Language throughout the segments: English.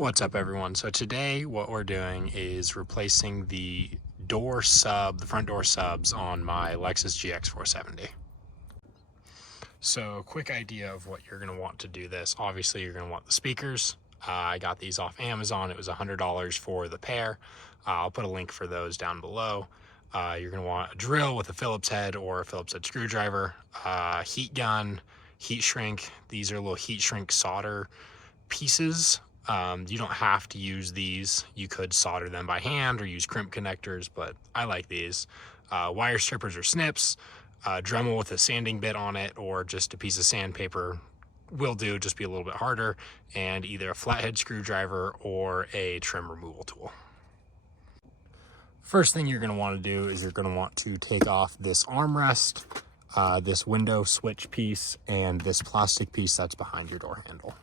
What's up, everyone? So today what we're doing is replacing the front door subs on my Lexus GX470. So quick idea of what you're going to want to do this. Obviously you're going to want the speakers. I got these off Amazon. It was $100 for the pair. I'll put a link for those down below. You're going to want a drill with a Phillips head or a Phillips head screwdriver, heat gun, heat shrink. These are little heat shrink solder pieces. You don't have to use these. You could solder them by hand or use crimp connectors, but I like these. Wire strippers or snips, Dremel with a sanding bit on it, or just a piece of sandpaper will do, just be a little bit harder, and either a flathead screwdriver or a trim removal tool. First thing you're going to want to do is you're going to want to take off this armrest, this window switch piece, and this plastic piece that's behind your door handle.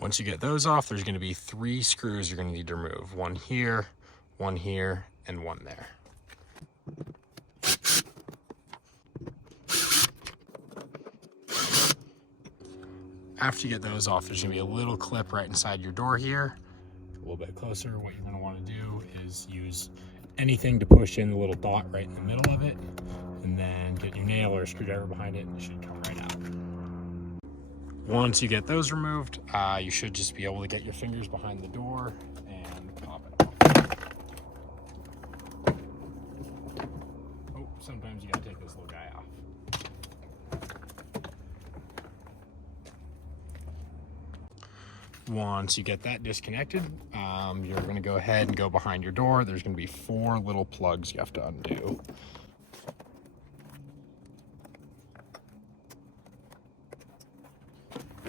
Once you get those off, there's going to be 3 screws you're going to need to remove. One here, and one there. After you get those off, there's going to be a little clip right inside your door here. A little bit closer, what you're going to want to do is use anything to push in the little dot right in the middle of it, and then get your nail or a screwdriver behind it, and it should come right out. Once you get those removed, you should just be able to get your fingers behind the door and pop it off. Oh, sometimes you gotta take this little guy off. Once you get that disconnected, you're gonna go ahead and go behind your door. There's gonna be 4 little plugs you have to undo.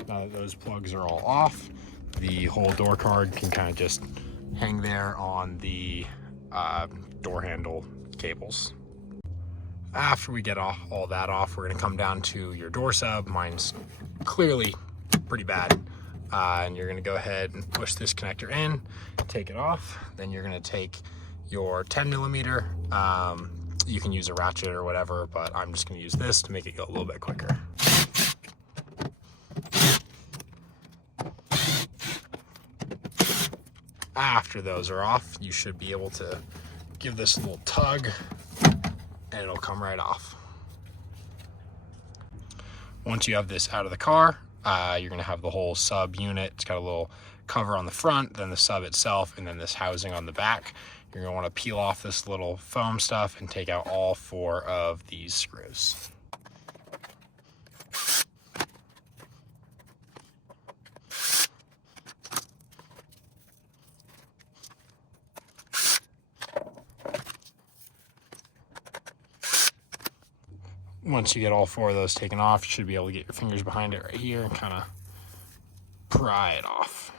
Now that those plugs are all off, the whole door card can kind of just hang there on the door handle cables. After we get all that off, we're going to come down to your door sub. Mine's clearly pretty bad. And you're going to go ahead and push this connector in, take it off. Then you're going to take your 10 millimeter. You can use a ratchet or whatever, but I'm just going to use this to make it go a little bit quicker. After those are off, you should be able to give this a little tug and it'll come right off. Once you have this out of the car, you're going to have the whole sub unit. It's got a little cover on the front, then the sub itself, and then this housing on the back. You're going to want to peel off this little foam stuff and take out all 4 of these screws. Once you get all 4 of those taken off, you should be able to get your fingers behind it right here and kind of pry it off.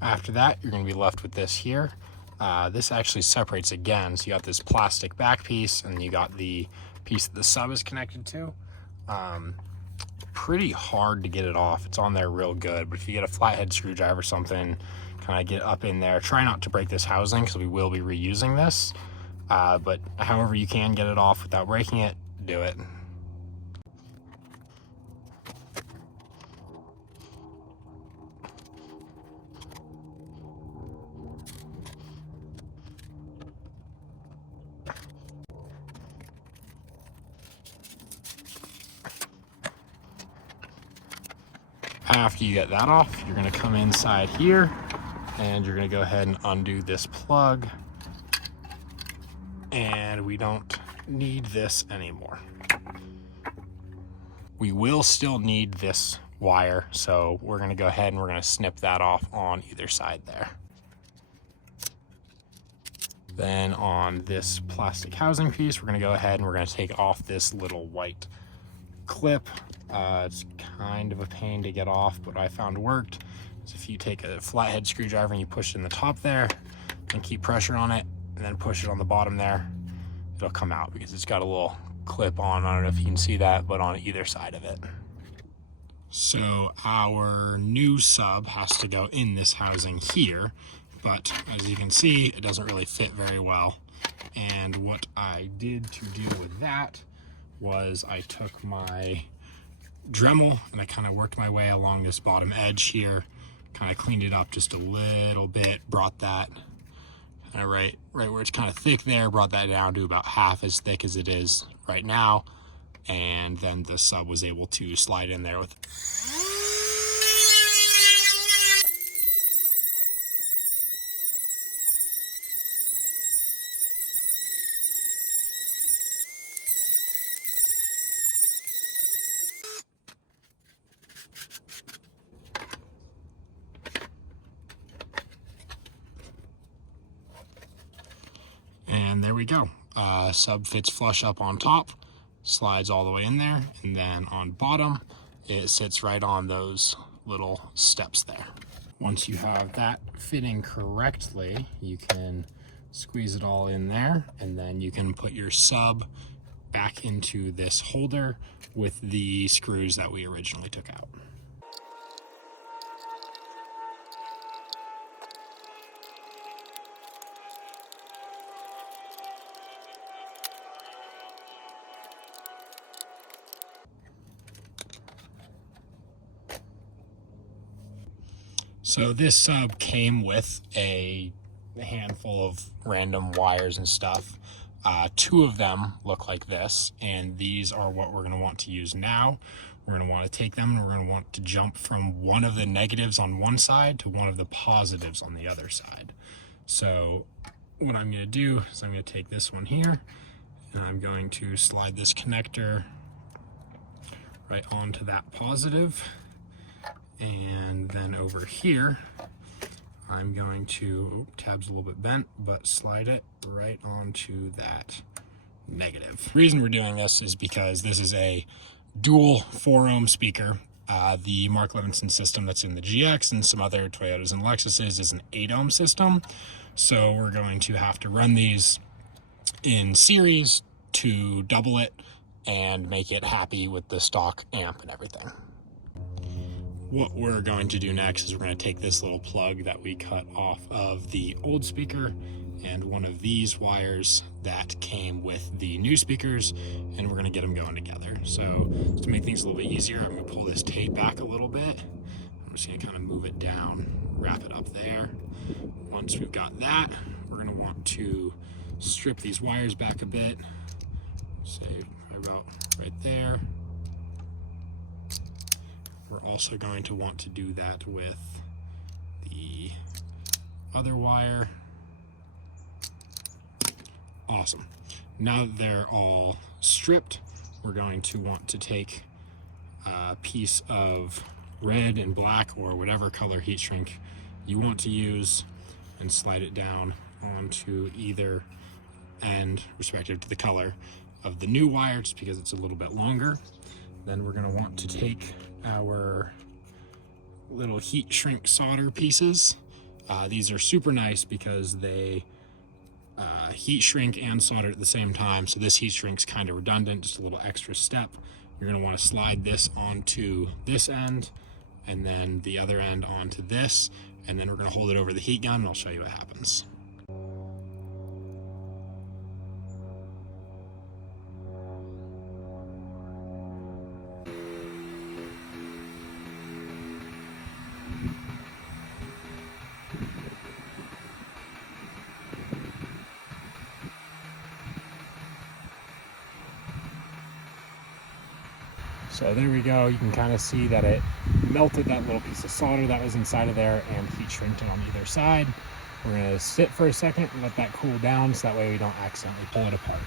After that, you're going to be left with this here. This actually separates again, so you got this plastic back piece and you got the piece that the sub is connected to. Pretty hard to get it off. It's on there real good, but if you get a flathead screwdriver or something, kind of get up in there. Try not to break this housing because we will be reusing this. But however you can get it off without breaking it, do it. After you get that off, you're going to come inside here and you're going to go ahead and undo this plug. And we don't need this anymore. We will still need this wire, so we're going to go ahead and we're going to snip that off on either side there. Then on this plastic housing piece, we're going to go ahead and we're going to take off this little white clip. It's kind of a pain to get off, but what I found worked is if you take a flathead screwdriver and you push it in the top there and keep pressure on it, and then push it on the bottom there, it'll come out because it's got a little clip on. I don't know if you can see that, but on either side of it. So our new sub has to go in this housing here, but as you can see, it doesn't really fit very well. And what I did to deal with that was I took my Dremel and I kind of worked my way along this bottom edge here, kind of cleaned it up just a little bit, brought that kind of right where it's kind of thick there, brought that down to about half as thick as it is right now, and then the sub was able to slide in there with it. And there we go. Sub fits flush up on top, slides all the way in there, and then on bottom, it sits right on those little steps there. Once you have that fitting correctly, you can squeeze it all in there, and then you can put your sub back into this holder with the screws that we originally took out. So this sub came with a handful of random wires and stuff. Two of them look like this, and these are what we're going to want to use now. We're going to want to take them and we're going to want to jump from one of the negatives on one side to one of the positives on the other side. So what I'm going to do is I'm going to take this one here and I'm going to slide this connector right onto that positive. And then over here, I'm going to, tab's a little bit bent, but slide it right onto that negative. The reason we're doing this is because this is a dual 4-ohm speaker. The Mark Levinson system that's in the GX and some other Toyotas and Lexuses is an 8-ohm system. So we're going to have to run these in series to double it and make it happy with the stock amp and everything. What we're going to do next is we're going to take this little plug that we cut off of the old speaker and one of these wires that came with the new speakers, and we're going to get them going together. So to make things a little bit easier, I'm going to pull this tape back a little bit. I'm just going to kind of move it down, wrap it up there. Once we've got that, we're going to want to strip these wires back a bit, say about right there. We're also going to want to do that with the other wire. Awesome. Now that they're all stripped, we're going to want to take a piece of red and black or whatever color heat shrink you want to use and slide it down onto either end, respective to the color of the new wire, just because it's a little bit longer. Then we're going to want to take our little heat shrink solder pieces. These are super nice because they heat shrink and solder at the same time. So this heat shrink's kind of redundant, just a little extra step. You're going to want to slide this onto this end and then the other end onto this. And then we're going to hold it over the heat gun and I'll show you what happens. So there we go. You can kind of see that it melted that little piece of solder that was inside of there and heat shrinked it on either side. We're going to sit for a second and let that cool down so that way we don't accidentally pull it apart.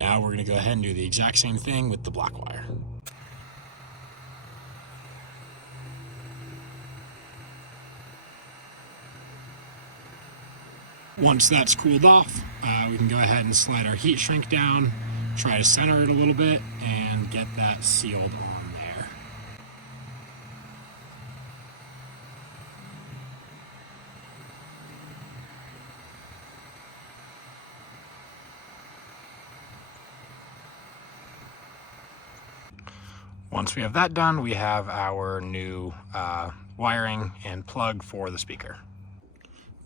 Now we're going to go ahead and do the exact same thing with the black wire. Once that's cooled off, we can go ahead and slide our heat shrink down, try to center it a little bit, and get that sealed on there. Once we have that done, we have our new wiring and plug for the speaker.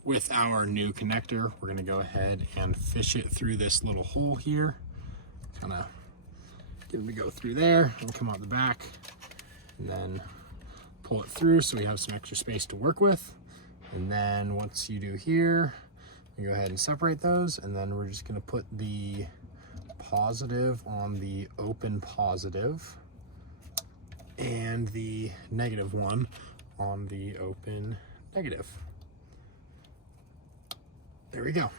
With our new connector, we're gonna go ahead and fish it through this little hole here. Kind of get it to go through there and come out the back, and then pull it through so we have some extra space to work with. And then once you do here, you go ahead and separate those, and then we're just gonna put the positive on the open positive and the negative one on the open negative. There we go.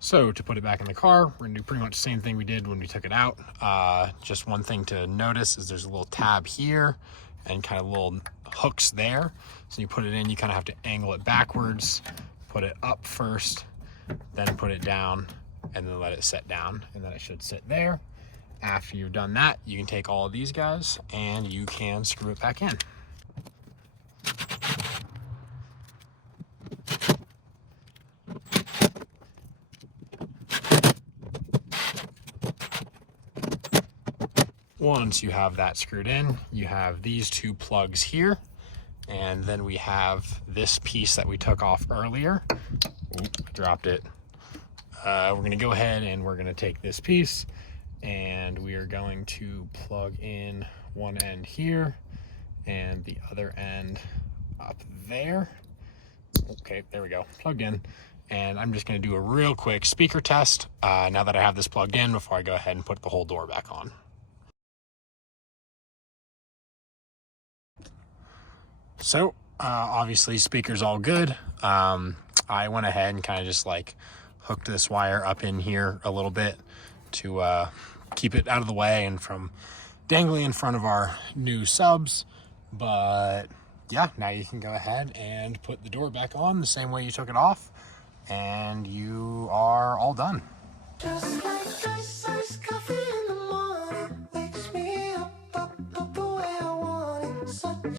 So to put it back in the car, we're gonna do pretty much the same thing we did when we took it out. Just one thing to notice is there's a little tab here and kind of little hooks there. So you put it in, you kind of have to angle it backwards, put it up first, then put it down, and then let it set down, and then it should sit there. After you've done that, you can take all of these guys and you can screw it back in. Once you have that screwed in, you have these two plugs here, and then we have this piece that we took off earlier. Oop, dropped it. We're gonna go ahead and we're gonna take this piece and we are going to plug in one end here and the other end up there. Okay, there we go, plugged in. And I'm just gonna do a real quick speaker test now that I have this plugged in before I go ahead and put the whole door back on. So obviously speaker's all good. I went ahead and kind of just like hooked this wire up in here a little bit to keep it out of the way and from dangling in front of our new subs. But yeah, now you can go ahead and put the door back on the same way you took it off, and you are all done. Just like ice, ice coffee.